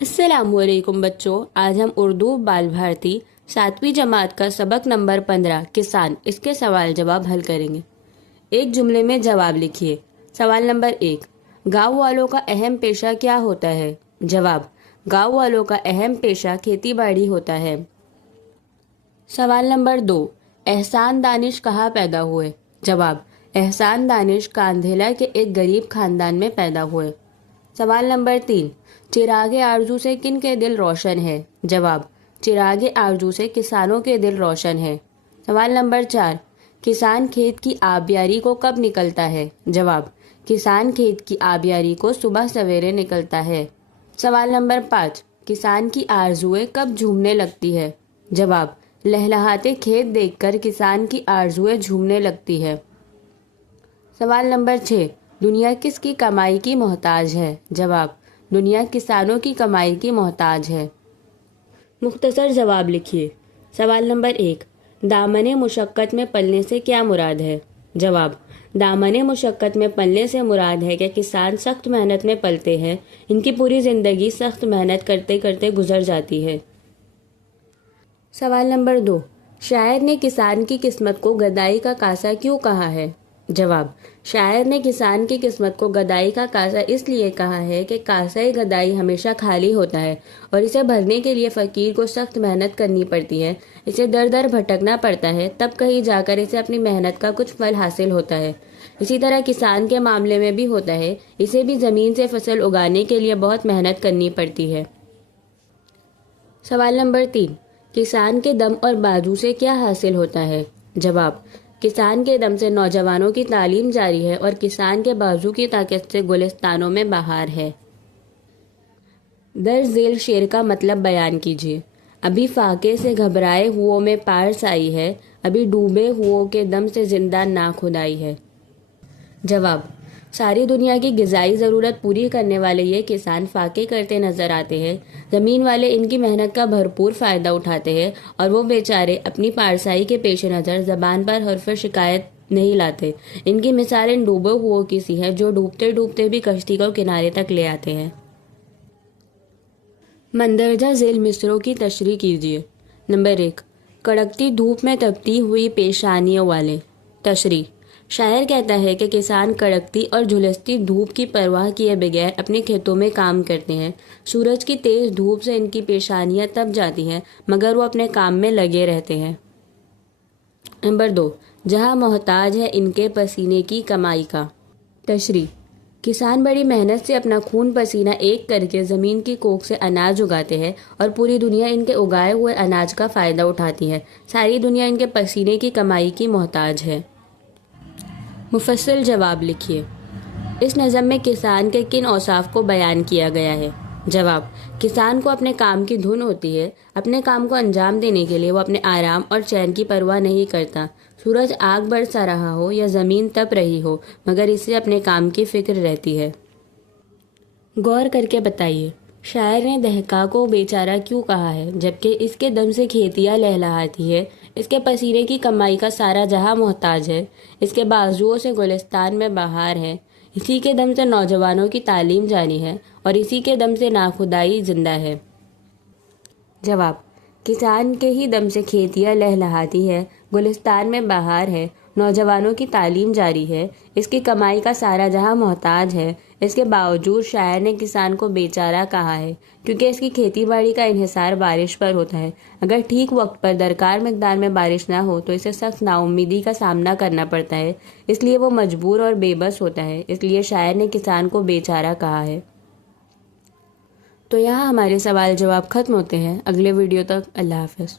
अस्सलाम वालेकुम बच्चों, आज हम उर्दू बाल भारती 7वीं जमात का सबक नंबर 15 किसान इसके सवाल जवाब हल करेंगे। एक जुमले में जवाब लिखिए। सवाल नंबर 1, गांव वालों का अहम पेशा क्या होता है? जवाब, गांव वालों का अहम पेशा खेती बाड़ी होता है। सवाल नंबर 2, एहसान दानिश कहाँ पैदा हुए? जवाब, एहसान दानिश कांधेला के एक गरीब खानदान में पैदा हुए। सवाल नंबर 3, चिरागे आरजू से किन के दिल रोशन है? जवाब, चिरागे आरजू से किसानों के दिल रोशन है। सवाल नंबर 4, किसान खेत की आबियारी को कब निकलता है? जवाब, किसान खेत की आबियारी को सुबह सवेरे निकलता है। सवाल नंबर 5, किसान की आरजुएं कब झूमने लगती है? जवाब, लहलहाते खेत देखकर किसान की आरजुएं झूमने लगती है। सवाल नंबर 6, दुनिया किसकी कमाई की मोहताज है? जवाब, दुनिया किसानों की कमाई की मोहताज है। मुख्तसर जवाब लिखिए। सवाल नंबर 1, दामने मुशक्क़त में पलने से क्या मुराद है? जवाब, दामने मुशक्क़त में पलने से मुराद है कि किसान सख्त मेहनत में पलते हैं, इनकी पूरी ज़िंदगी सख्त मेहनत करते करते गुजर जाती है। सवाल नंबर 2, शायर ने किसान की किस्मत को गदाई का कासा क्यों कहा है? जवाब, शायर ने किसान की किस्मत को गदाई का कासा इसलिए कहा है कि कासा गदाई हमेशा खाली होता है और इसे भरने के लिए फ़कीर को सख्त मेहनत करनी पड़ती है, इसे दर दर भटकना पड़ता है, तब कहीं जाकर इसे अपनी मेहनत का कुछ फल हासिल होता है। इसी तरह किसान के मामले में भी होता है, इसे भी ज़मीन से फसल उगाने के लिए बहुत मेहनत करनी पड़ती है। सवाल नंबर 3, किसान के दम और बाजू से क्या हासिल होता है? जवाब, किसान के दम से नौजवानों की तालीम जारी है और किसान के बाजू की ताकत से गुलिस्तानों में बहार है। दर झेल शेर का मतलब बयान कीजिए। अभी फाके से घबराए हुओं में पारस आई है, अभी डूबे हुओं के दम से जिंदा ना खुदाई है। जवाब, सारी दुनिया की ग़िज़ाई ज़रूरत पूरी करने वाले ये किसान फाके करते नज़र आते हैं, ज़मीन वाले इनकी मेहनत का भरपूर फ़ायदा उठाते हैं और वो बेचारे अपनी पारसाई के पेश नज़र ज़बान पर हर्फ शिकायत नहीं लाते। इनकी मिसाल इन डूबे हुओं की सी है जो डूबते डूबते भी कश्ती को किनारे तक ले आते हैं। मंदरजा झेल मिसरों की तशरीह कीजिए। नंबर 1, कड़कती धूप में तपती हुई पेशानियों वाले। तशरीह, शायर कहता है कि किसान कड़कती और झुलसती धूप की परवाह किए बगैर अपने खेतों में काम करते हैं। सूरज की तेज धूप से इनकी पेशानियां तप जाती हैं, मगर वो अपने काम में लगे रहते हैं। नंबर 2, जहां मोहताज है इनके पसीने की कमाई का। तशरीह, किसान बड़ी मेहनत से अपना खून पसीना एक करके ज़मीन की कोख से अनाज उगाते हैं और पूरी दुनिया इनके उगाए हुए अनाज का फ़ायदा उठाती है। सारी दुनिया इनके पसीने की कमाई की मोहताज है। मुफस्सल जवाब लिखिए। इस नज़म में किसान के किन औसाफ को बयान किया गया है? जवाब, किसान को अपने काम की धुन होती है, अपने काम को अंजाम देने के लिए वो अपने आराम और चैन की परवाह नहीं करता। सूरज आग बरसा रहा हो या ज़मीन तप रही हो, मगर इसे अपने काम की फिक्र रहती है। गौर करके बताइए, शायर ने दहका को बेचारा क्यों कहा है जबकि इसके दम से खेतियाँ लहलहाती है, इसके पसीने की कमाई का सारा जहां मोहताज है, इसके बाजुओं से गुलिस्तान में बहार है, इसी के दम से नौजवानों की तालीम जारी है और इसी के दम से नाखुदाई जिंदा है। जवाब, किसान के ही दम से खेतियाँ लहलहाती है, गुलिस्तान में बहार है, नौजवानों की तालीम जारी है, इसकी कमाई का सारा जहां मोहताज है, इसके बावजूद शायर ने किसान को बेचारा कहा है क्योंकि इसकी खेती बाड़ी का इन्हिसार बारिश पर होता है। अगर ठीक वक्त पर दरकार मिकदार में बारिश ना हो तो इसे सख्त नाउम्मीदी का सामना करना पड़ता है, इसलिए वो मजबूर और बेबस होता है, इसलिए शायर ने किसान को बेचारा कहा है। तो यहाँ हमारे सवाल जवाब ख़त्म होते हैं। अगले वीडियो तक अल्लाह हाफ़िज़।